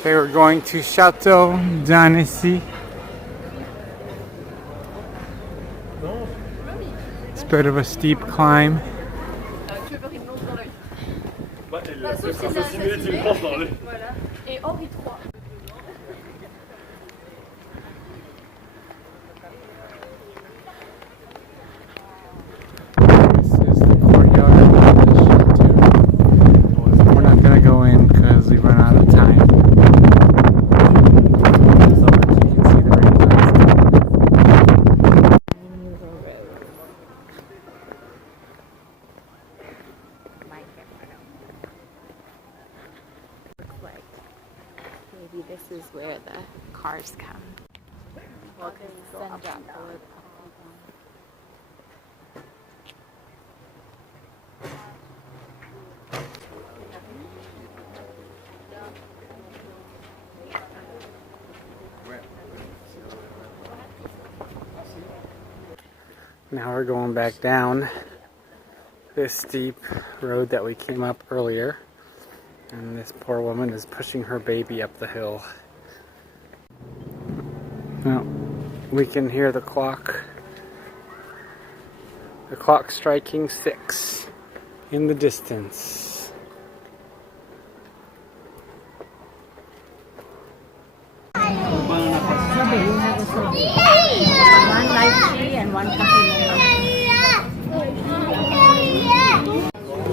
Okay, we're going to Chateau d'Annecy. It's a bit of a steep climb. This is the courtyard of the Chateau. We're not going to go in because we've run out of time. So you can see the red lights coming. Maybe this is where the cars come. Well, because the sun dropped below. Now we're going back down this steep road that we came up earlier. And this poor woman is pushing her baby up the hill. Now, we can hear the clock. The clock striking 6 in the distance. One light tea and one coffee.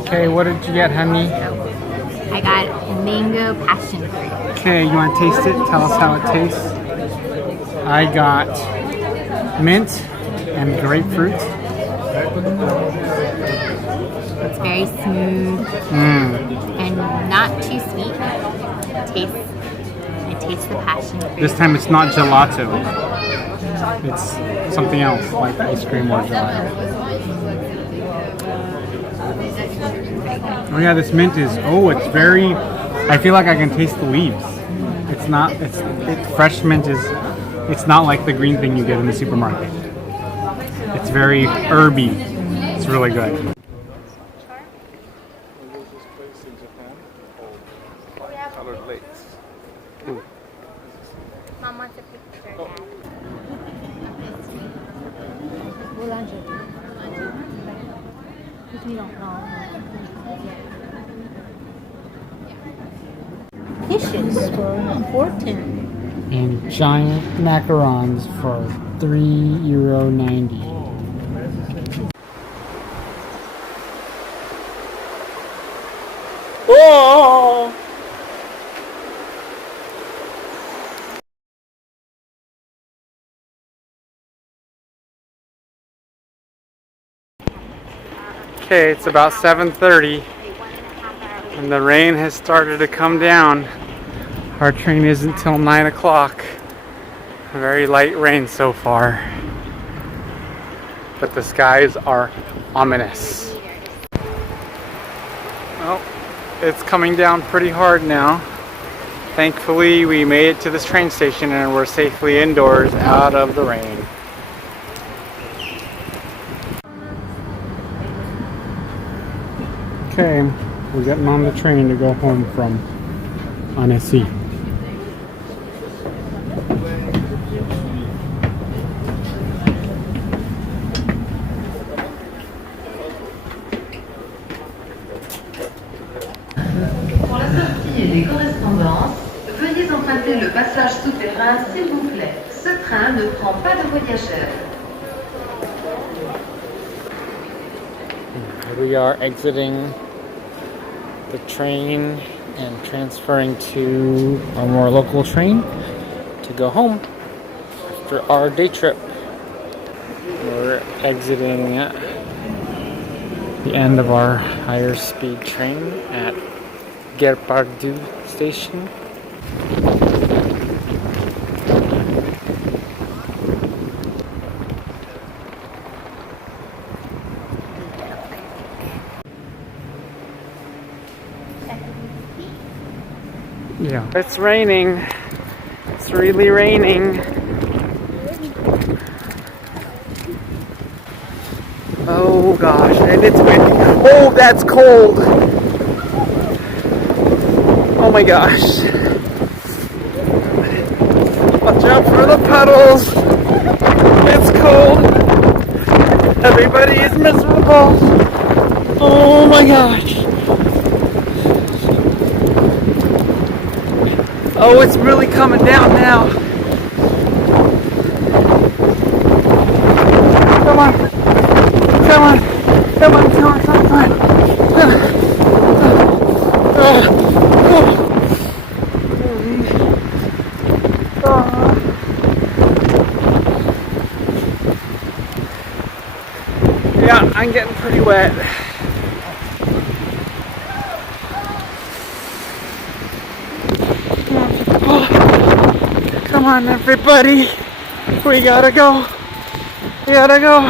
Okay, what did you get, honey? I got mango passion fruit. Okay, you want to taste it? Tell us how it tastes. I got mint and grapefruit. It's very smooth and not too sweet. I taste the passion fruit. This time it's not gelato. It's something else, like ice cream or gelato. Oh yeah, this mint is, it's very, I feel like I can taste the leaves. It's not, fresh mint is, it's not like the green thing you get in the supermarket. It's very herby. It's really good. Mom wants a picture, Dishes for important. And giant macarons for €3.90. Whoa! Okay, it's about 7:30 and the rain has started to come down. Our train isn't till 9 o'clock. Very light rain so far. But the skies are ominous. Well, it's coming down pretty hard now. Thankfully, we made it to this train station and we're safely indoors out of the rain. Okay, we're getting on the train to go home from Annecy. Pour la sortie et les correspondances, veuillez emprunter le passage souterrain s'il vous plaît. Ce train ne prend pas de voyageurs. We are exiting the train and transferring to a more local train to go home after our day trip. We're exiting the end of our higher speed train at Perrache station. Yeah. It's raining. It's really raining. Oh gosh, and it's windy. Oh, that's cold. Oh my gosh. Watch out for the puddles. It's cold. Everybody is miserable. Oh my gosh. Oh, it's really coming down now. Come on. Come on. Come on, come on, come on. Yeah, I'm getting pretty wet. Come on, everybody. We gotta go. We gotta go.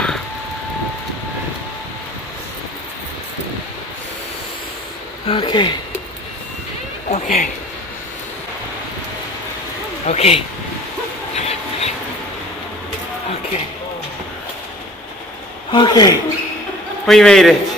Okay. Okay. Okay. Okay. Okay. We made it.